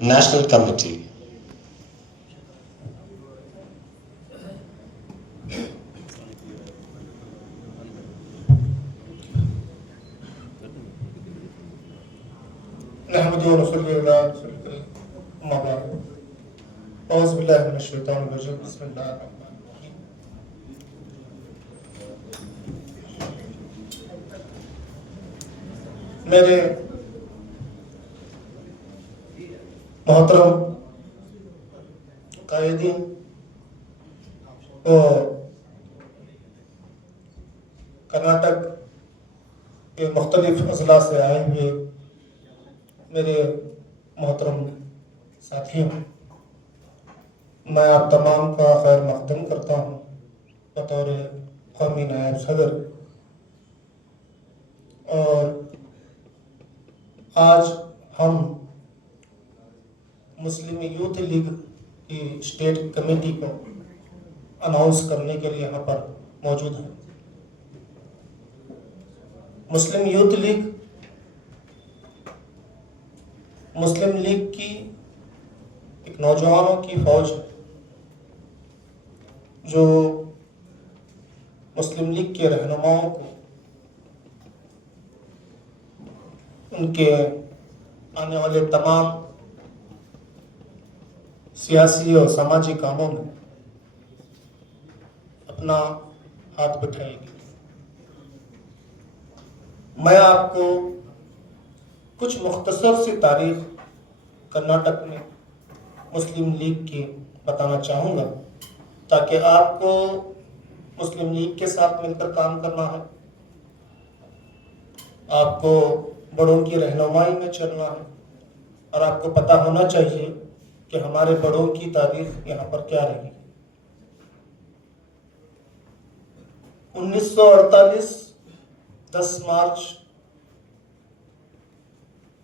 National Committee. नहमदुहु व नसल्ली अला रसूलिल करीम, अम्मा बाद। औज़ु बिल्लाहि मिनश शैतानिर रजीम, बिस्मिल्लाहिर रहमानिर रहीम। मेरे मोहतरम कायदीन और कर्नाटक के मुख्तलिफ अजला से आए हुए मेरे मोहतरम साथियों, मैं आप तमाम का खैर मकदम करता हूँ बतौर कौमी नायब सदर। और आज हम मुस्लिम यूथ लीग की स्टेट कमेटी को अनाउंस करने के लिए यहाँ पर मौजूद हैं। मुस्लिम यूथ लीग मुस्लिम लीग की एक नौजवानों की फौज है जो मुस्लिम लीग के रहनुमाओं को उनके आने वाले तमाम सियासी और सामाजिक कामों में अपना हाथ बिठाएगी। मैं आपको कुछ मुख्तसर सी तारीख कर्नाटक में मुस्लिम लीग की बताना चाहूँगा ताकि आपको मुस्लिम लीग के साथ मिलकर काम करना है, आपको बड़ों की रहनुमाई में चलना है और आपको पता होना चाहिए कि हमारे बड़ों की तारीख यहाँ पर क्या रही। 1948 10 मार्च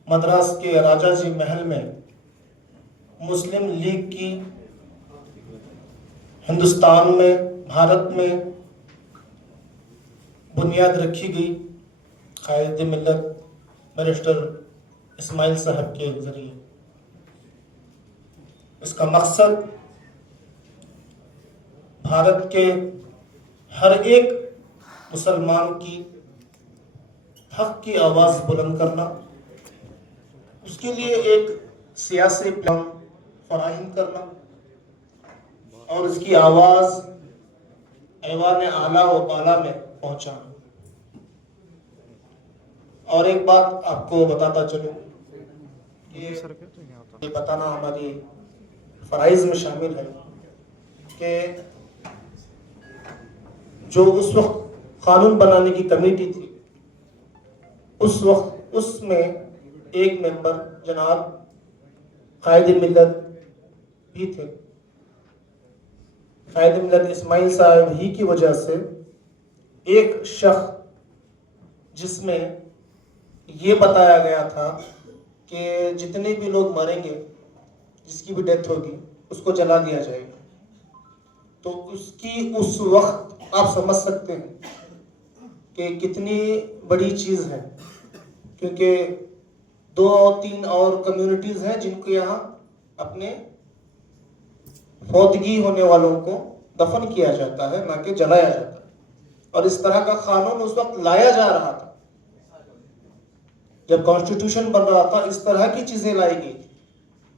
मद्रास के राजाजी महल में मुस्लिम लीग की हिंदुस्तान में, भारत में बुनियाद रखी गई कायदे मिल्लत बैरिस्टर इस्माइल साहब के जरिए। इसका मकसद भारत के हर एक मुसलमान की हक की आवाज़ बुलंद करना, उसके लिए एक सियासी प्लान फराहम करना और उसकी आवाज़ ऐवान आला व बाला में पहुंचाना। और एक बात आपको बताता चलूं, ये बताना हमारी फ़राइज़ में शामिल है कि जो उस वक्त कानून बनाने की कमेटी थी, उस वक्त उसमें एक मेंबर जनाब कायदे मिल्लत भी थे। कायदे मिल्लत इस्माइल साहब ही की वजह से एक शख्स जिसमें ये बताया गया था कि जितने भी लोग मरेंगे, जिसकी भी डेथ होगी, उसको जला दिया जाएगा। तो उसकी उस वक्त आप समझ सकते हैं कि कितनी बड़ी चीज़ है, क्योंकि 2-3 और कम्युनिटीज़ हैं जिनको यहाँ अपने फौतगी होने वालों को दफन किया जाता है, ना कि जलाया जाता है। और इस तरह का कानून उस वक्त लाया जा रहा था, जब कॉन्स्टिट्यूशन बन रहा था, इस तरह की चीज़ें लाई गई थी,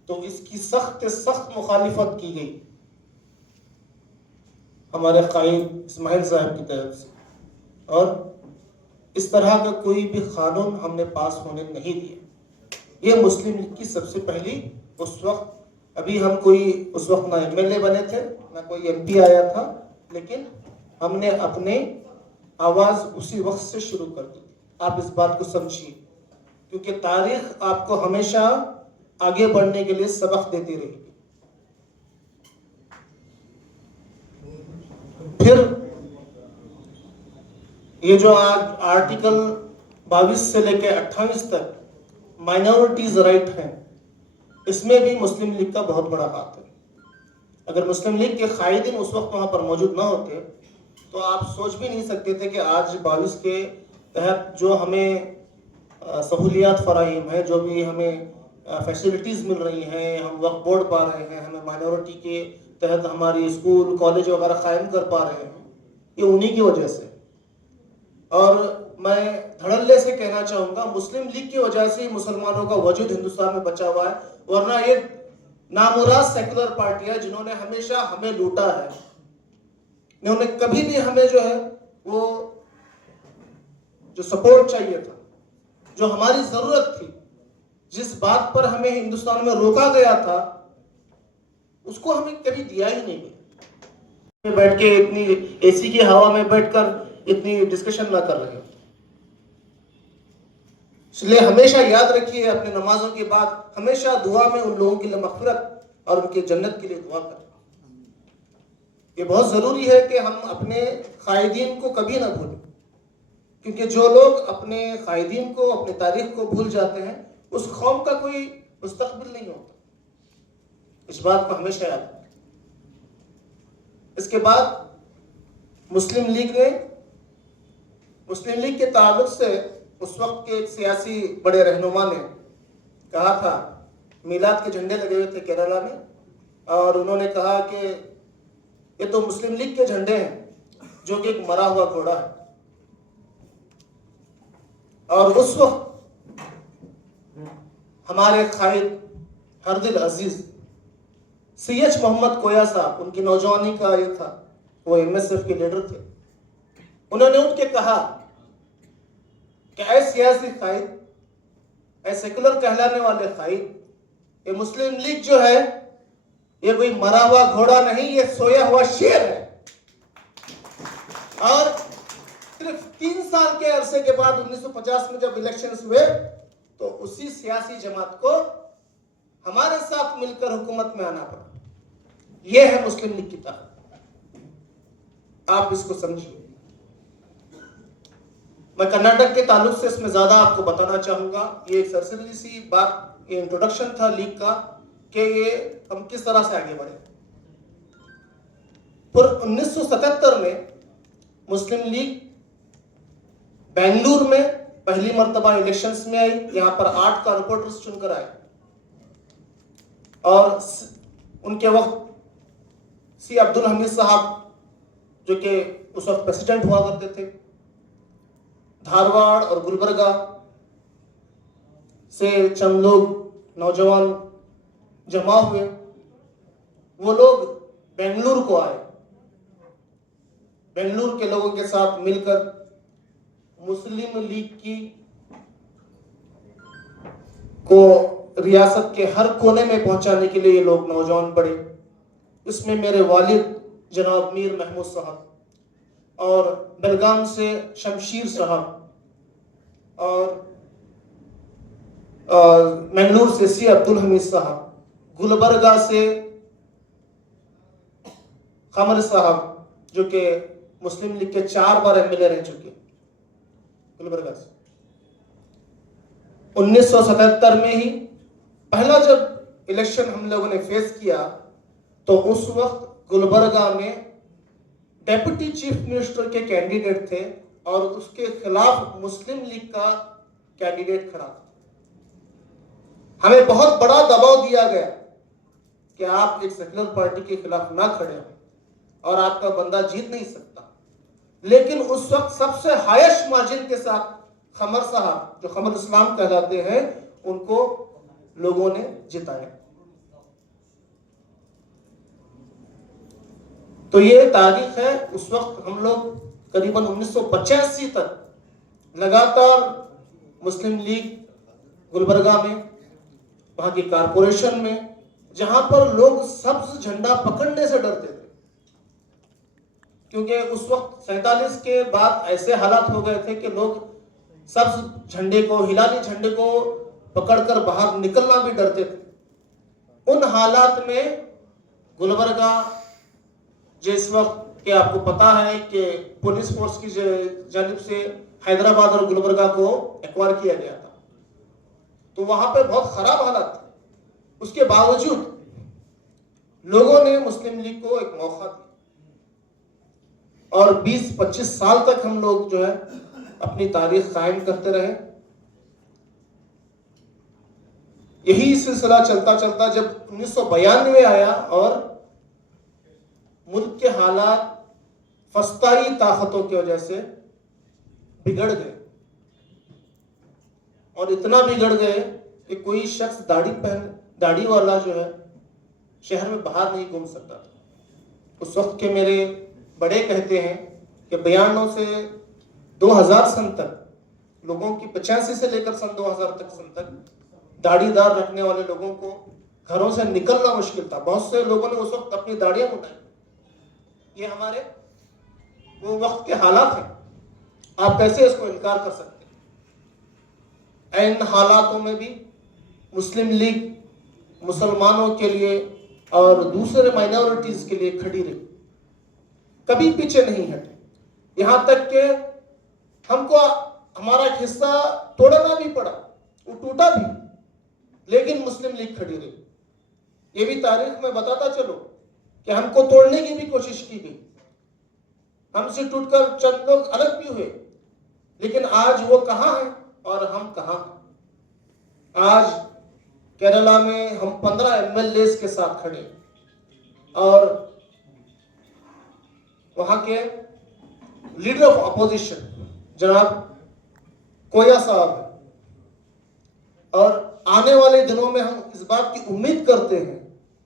तो इसकी सख्त सख्त मुखालिफत की गई हमारे कायद इस्माइल साहब की तरफ से। और इस तरह का कोई भी कानून हमने पास होने नहीं दिया। ये मुस्लिम लीग की सबसे पहली उस वक्त, अभी हम कोई उस वक्त ना एमएलए बने थे ना कोई एमपी आया था, लेकिन हमने अपने आवाज़ उसी वक्त से शुरू कर दी। आप इस बात को समझिए, क्योंकि तारीख आपको हमेशा आगे बढ़ने के लिए सबक देती रहेगी। फिर ये जो आज आर्टिकल 22 से लेकर 28 तक माइनॉरिटीज राइट हैं, इसमें भी मुस्लिम लीग का बहुत बड़ा हाथ है। अगर मुस्लिम लीग के कायदीन उस वक्त वहाँ पर मौजूद ना होते तो आप सोच भी नहीं सकते थे कि आज 22 के तहत जो हमें सहूलियात फराहम है, जो भी हमें फैसिलिटीज़ मिल रही हैं, हम वक्फ बोर्ड पा रहे हैं, हमें माइनॉरिटी के तहत हमारी स्कूल कॉलेज वगैरह कायम कर पा रहे हैं, ये उन्हीं की वजह से। और मैं धड़ल्ले से कहना चाहूँगा, मुस्लिम लीग की वजह से ही मुसलमानों का वजूद हिंदुस्तान में बचा हुआ है, वरना ये नामुराद सेकुलर पार्टी है जिन्होंने हमेशा हमें लूटा है। इन्होंने कभी भी हमें जो है वो जो सपोर्ट चाहिए था, जो हमारी जरूरत थी, जिस बात पर हमें हिंदुस्तान में रोका गया था, उसको हमें कभी दिया ही नहीं। बैठ के इतनी एसी की हवा में बैठकर इतनी डिस्कशन ना कर रहे हो। इसलिए हमेशा याद रखिए, अपने नमाजों के बाद हमेशा दुआ में उन लोगों के लिए मग़फ़िरत और उनके जन्नत के लिए दुआ करें। ये बहुत जरूरी है कि हम अपने कायदीन को कभी ना भूलें, क्योंकि जो लोग अपने कायदीन को, अपने तारीख को भूल जाते हैं, उस कौम का कोई मुस्तकबिल नहीं होता। इस बात को हमेशा याद रखें। इसके बाद मुस्लिम लीग के ताल्लुक से उस वक्त के एक सियासी बड़े रहनुमा ने कहा था, मीलाद के झंडे लगे हुए थे केरला में, और उन्होंने कहा कि ये तो मुस्लिम लीग के झंडे हैं जो कि एक मरा हुआ घोड़ा है। और उस वक्त हमारे कायद हरदिल अजीज CH मोहम्मद कोया साहब, उनकी नौजवानी का ये था, वो MSF के लीडर थे। उन्होंने उठ के कहा कि ऐ सियासी कायद, ऐ सेकुलर कहलाने वाले कायद, ये मुस्लिम लीग जो है ये कोई मरा हुआ घोड़ा नहीं, ये सोया हुआ शेर है। और सिर्फ 3 साल के अरसे के बाद 1950 में जब इलेक्शंस हुए, तो उसी सियासी जमात को हमारे साथ मिलकर हुकूमत में आना पड़ा। यह है मुस्लिम लीग की ताकत, आप इसको समझिए। मैं कर्नाटक के ताल्लुक से इसमें ज्यादा आपको बताना चाहूंगा। ये एक सरसरी सी बात, ये इंट्रोडक्शन था लीग का कि ये हम किस तरह से आगे बढ़े। फिर 1977 में मुस्लिम लीग बेंगलुरु में पहली मर्तबा इलेक्शंस में आई। यहां पर 8 कारपोरेटर्स चुनकर आए, और उनके वक्त सी अब्दुल हमीद साहब, जो कि उस वक्त प्रेसिडेंट हुआ करते थे, धारवाड़ और गुलबर्गा से चंद लोग नौजवान जमा हुए। वो लोग बेंगलुरु को आए। बेंगलुरु के लोगों के साथ मिलकर मुस्लिम लीग को रियासत के हर कोने में पहुंचाने के लिए ये लोग नौजवान बढ़े। इसमें मेरे वालिद जनाब मीर महमूद साहब, और बेलगाम से शमशीर साहब, और मंगलूर से सी अब्दुल हमीद साहब, गुलबर्गा से कमर साहब, जो कि मुस्लिम लीग के 4 बार MLA रह चुके, गुलबर्गा से। 1977 में ही पहला जब इलेक्शन हम लोगों ने फेस किया, तो उस वक्त गुलबर्गा में डेप्यूटी चीफ मिनिस्टर के कैंडिडेट थे, और उसके खिलाफ मुस्लिम लीग का कैंडिडेट खड़ा था। हमें बहुत बड़ा दबाव दिया गया कि आप एक सेकुलर पार्टी के खिलाफ ना खड़े हो और आपका बंदा जीत नहीं सकता। लेकिन उस वक्त सबसे हाईएस्ट मार्जिन के साथ खमर साहब, जो खमर इस्लाम कहलाते हैं, उनको लोगों ने जिताया। तो ये तारीख है। उस वक्त हम लोग करीबन 1985 तक लगातार मुस्लिम लीग गुलबर्गा में, वहां की कारपोरेशन में, जहां पर लोग सब्ज झंडा पकड़ने से डरते थे, क्योंकि उस वक्त 47 के बाद ऐसे हालात हो गए थे कि लोग सब्ज झंडे को, हिलाली झंडे को पकड़कर बाहर निकलना भी डरते थे। उन हालात में गुलबर्गा, जिस वक्त के आपको पता है कि पुलिस फोर्स की जानिब से हैदराबाद और गुलबर्गा को एक्वायर किया गया था, तो वहां पे बहुत खराब हालात थे। उसके बावजूद लोगों ने मुस्लिम लीग को एक मौका दिया, और 20-25 साल तक हम लोग जो है अपनी तारीख कायम करते रहे। यही सिलसिला चलता चलता जब 1992 आया और मुल्क के हालात फस्ताई ताकतों की वजह से बिगड़ गए, और इतना बिगड़ गए कि कोई शख्स दाढ़ी वाला जो है शहर में बाहर नहीं घूम सकता था। उस वक्त के मेरे बड़े कहते हैं कि 92 से 2000 सन तक लोगों की 85 से लेकर सन 2000 तक दाढ़ीदार रखने वाले लोगों को घरों से निकलना मुश्किल था। बहुत से लोगों ने उस वक्त अपनी दाढ़ियां मुंडाई। ये हमारे वो वक्त के हालात हैं, आप कैसे इसको इनकार कर सकते हैं। इन हालातों में भी मुस्लिम लीग मुसलमानों के लिए और दूसरे माइनॉरिटीज के लिए खड़ी रही, कभी पीछे नहीं हटे। यहां तक कि हमको हमारा एक हिस्सा तोड़ना भी पड़ा, वो टूटा भी, लेकिन मुस्लिम लीग खड़ी रही। ये भी तारीख में बताता चलो कि हमको तोड़ने की भी कोशिश की गई, हमसे टूटकर चंद लोग अलग भी हुए, लेकिन आज वो कहां है और हम कहां हैं। आज केरला में हम 15 MLAs के साथ खड़े और वहां के लीडर ऑफ अपोजिशन जनाब कोया साहब है, और आने वाले दिनों में हम इस बात की उम्मीद करते हैं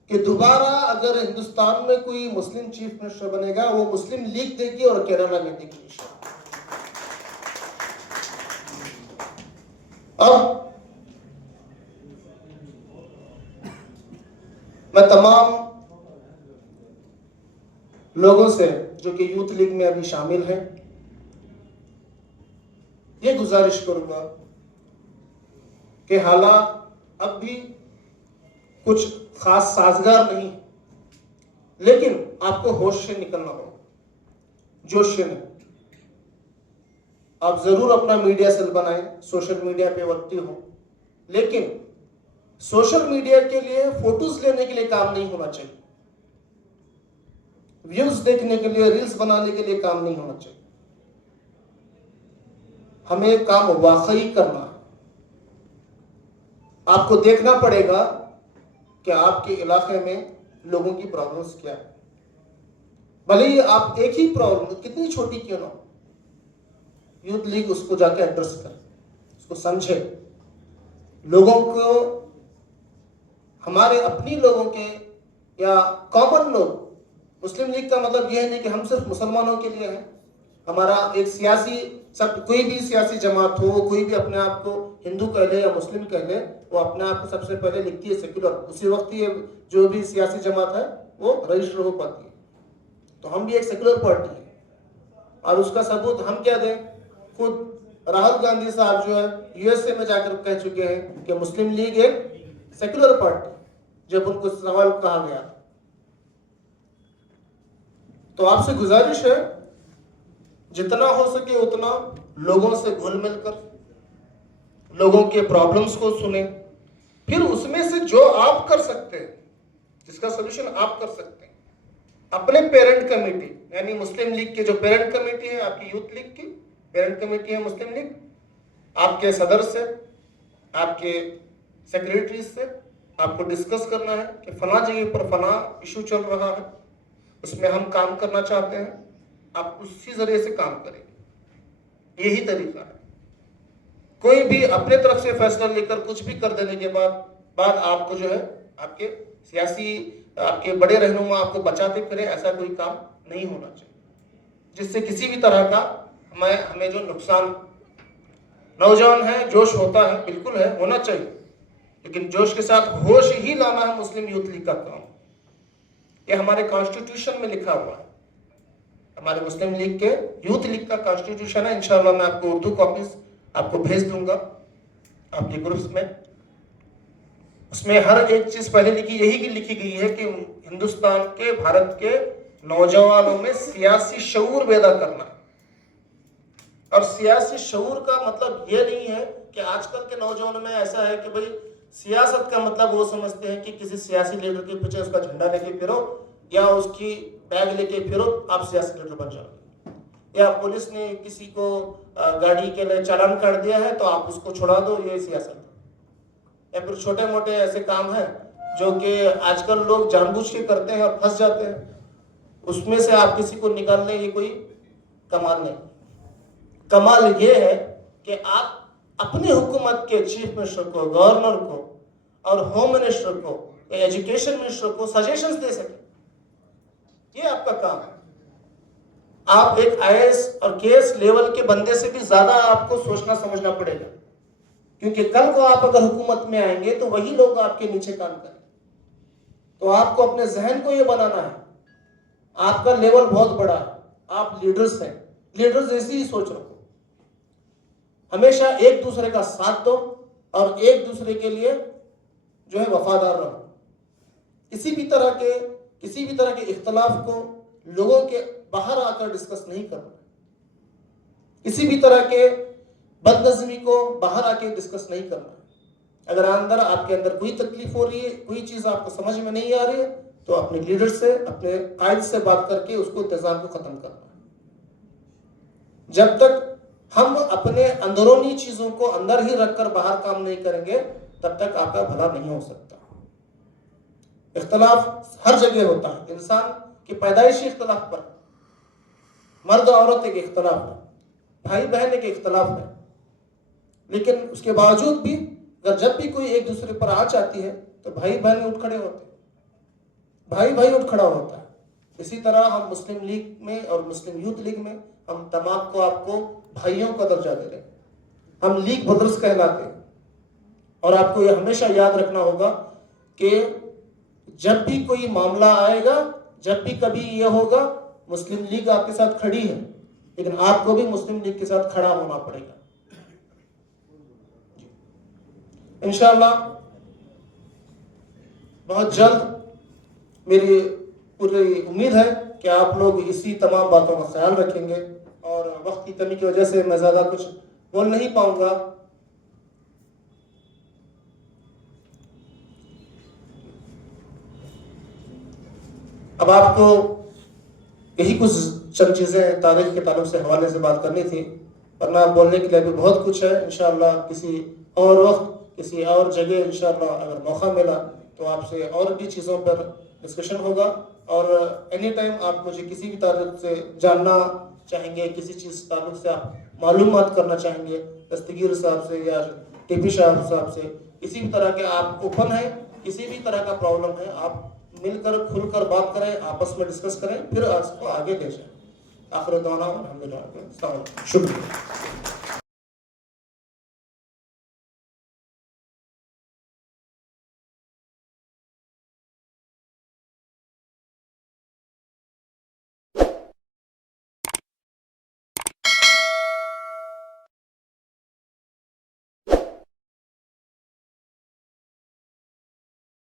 कि दोबारा अगर हिंदुस्तान में कोई मुस्लिम चीफ मिनिस्टर बनेगा वो मुस्लिम लीग देगी और केरला में देगी। अब मैं तमाम लोगों से जो कि यूथ लीग में अभी शामिल हैं ये गुजारिश करूंगा कि हालात अब भी कुछ खास साजगार नहीं, लेकिन आपको होश से निकलना होगा, जोश से नहीं। आप जरूर अपना मीडिया सेल बनाएं, सोशल मीडिया पे एक्टिव हो, लेकिन सोशल मीडिया के लिए फोटोज लेने के लिए काम नहीं होना चाहिए, व्यूज देखने के लिए, रील्स बनाने के लिए काम नहीं होना चाहिए। हमें काम वाकई करना है। आपको देखना पड़ेगा कि आपके इलाके में लोगों की प्रॉब्लम्स क्या है, भले ही आप एक ही प्रॉब्लम कितनी छोटी क्यों ना, यूथ लीग उसको जाके एड्रेस करे, उसको समझे। लोगों को, हमारे अपनी लोगों के या कॉमन लोग, मुस्लिम लीग का मतलब यह नहीं कि हम सिर्फ मुसलमानों के लिए हैं। हमारा एक सियासी, सब कोई भी सियासी जमात हो, कोई भी अपने आप को हिंदू कह ले या मुस्लिम कह ले, वो अपने आप को सबसे पहले लिखती है सेक्युलर, उसी वक्त ये जो भी सियासी जमात है वो रजिस्टर हो पाती है। तो हम भी एक सेक्युलर पार्टी है, और उसका सबूत हम क्या दें। खुद राहुल गांधी साहब जो है USA में जाकर कह चुके हैं कि मुस्लिम लीग एक सेक्युलर पार्टी, जब उनको सवाल कहा गया। तो आपसे गुजारिश है जितना हो सके उतना लोगों से घुल मिलकर लोगों के प्रॉब्लम्स को सुने, फिर उसमें से जो आप कर सकते हैं, जिसका सोल्यूशन आप कर सकते हैं, अपने पेरेंट कमेटी यानी मुस्लिम लीग के जो पेरेंट कमेटी है, आपकी यूथ लीग की पेरेंट कमेटी है मुस्लिम लीग, आपके सदर से, आपके सेक्रेटरी से आपको डिस्कस करना है कि फला जगह पर फला इशू चल रहा है, उसमें हम काम करना चाहते हैं, आप उसी जरिए से काम करेंगे। यही तरीका है। कोई भी अपने तरफ से फैसला लेकर कुछ भी कर देने के बाद आपको जो है आपके सियासी, आपके बड़े रहनुमा आपको बचाते फिरे, ऐसा कोई काम नहीं होना चाहिए जिससे किसी भी तरह का हमें जो नुकसान। नौजवान है, जोश होता है, बिल्कुल है, होना चाहिए, लेकिन जोश के साथ होश ही लाना है मुस्लिम यूथ लीग का काम। ये हमारे कॉन्स्टिट्यूशन में लिखा हुआ है, हमारे मुस्लिम लीग के यूथ लीग का कॉन्स्टिट्यूशन है। इंशाल्लाह मैं आपको उर्दू कॉपीज आपको भेज दूंगा आपके ग्रुप्स में। उसमें हर एक चीज पहले यही लिखी गई है कि हिंदुस्तान के, भारत के नौजवानों में सियासी शऊर पैदा करना है। और सियासी शऊर का मतलब यह नहीं है कि आजकल के नौजवानों में ऐसा है कि भाई सियासत का मतलब वो समझते हैं कि किसी सियासी लीडर के पीछे उसका झंडा लेके फिरो या उसकी बैग लेके फिरो, आप सियासी लीडर बन जाओगे, या पुलिस ने किसी को गाड़ी के लिए चालान कर दिया है तो आप उसको छुड़ा दो, ये सियासत। या फिर छोटे मोटे ऐसे काम हैं जो कि आजकल लोग जानबूझ के करते हैं और फंस जाते हैं, उसमें से आप किसी को निकाल लें, ये कोई कमाल नहीं। कमाल ये है कि आप अपनी हुकूमत के चीफ मिनिस्टर को, गवर्नर को और होम मिनिस्टर को, एजुकेशन मिनिस्टर को सजेशंस दे सकें। ये आपका काम है। आप एक आईएएस और केएस लेवल के बंदे से भी ज्यादा आपको सोचना समझना पड़ेगा, क्योंकि कल को आप अगर हुकूमत में आएंगे तो वही लोग आपके नीचे काम करें। तो आपको अपने जहन को ये बनाना है, आपका लेवल बहुत बड़ा है, आप लीडर्स हैं, लीडर्स जैसी ही सोच रखो। हमेशा एक दूसरे का साथ दो और एक दूसरे के लिए जो है वफादार रहो। किसी भी तरह के इख्तलाफ को लोगों के बाहर आकर डिस्कस नहीं करना, किसी भी तरह के बदनज़मी को बाहर आके डिस्कस नहीं करना। अगर आपके अंदर कोई तकलीफ हो रही है, कोई चीज आपको समझ में नहीं आ रही है, तो अपने लीडर से, अपने कायद से बात करके उसको इंतजाम को खत्म करना है। जब तक हम अपने अंदरूनी चीजों को अंदर ही रखकर बाहर काम नहीं करेंगे, तब तक आपका भला नहीं हो सकता। इख्तलाफ हर जगह होता है, इंसान की पैदाइशी इख्तलाफ पर, मर्द औरत एक इख्तलाफ है, भाई बहन एक इख्तलाफ है, लेकिन उसके बावजूद भी अगर जब भी कोई एक दूसरे पर आंच आती है तो भाई बहन उठ खड़े होते हैं, भाई उठ खड़ा होता है। इसी तरह हम मुस्लिम लीग में और मुस्लिम यूथ लीग में हम तमाम को आपको भाइयों का दर्जा दे रहे हैं, हम लीग ब्रदर्स कहलाते हैं। और आपको ये हमेशा याद रखना होगा कि जब भी कोई मामला आएगा, जब भी कभी ये होगा, मुस्लिम लीग आपके साथ खड़ी है, लेकिन आपको भी मुस्लिम लीग के साथ खड़ा होना पड़ेगा। इंशाअल्लाह बहुत जल्द मेरी पूरी उम्मीद है कि आप लोग इसी तमाम बातों का ख्याल रखेंगे। और वक्त की कमी की वजह से मैं ज़्यादा कुछ बोल नहीं पाऊंगा। अब आपको यही कुछ चंद चीज़ें तारीख के ताल्लुक से हवाले से बात करनी थी, वरना बोलने के लिए भी बहुत कुछ है। इंशाअल्लाह किसी और वक्त, किसी और जगह इंशाअल्लाह अगर मौका मिला तो आपसे और भी चीज़ों पर डिस्कशन होगा। और एनी टाइम आप मुझे किसी भी ताल्लुक से जानना चाहेंगे, किसी चीज़ ताल्लुक से आप मालूमात करना चाहेंगे, दस्तगीर साहब से या टीपी साहब से, किसी भी तरह के आप ओपन हैं, किसी भी तरह का प्रॉब्लम है, आप मिलकर खुलकर बात करें, आपस में डिस्कस करें, फिर उसको आगे ले जाएं। आखिर दाना अल्हम्दुलिल्लाह, शुक्रिया।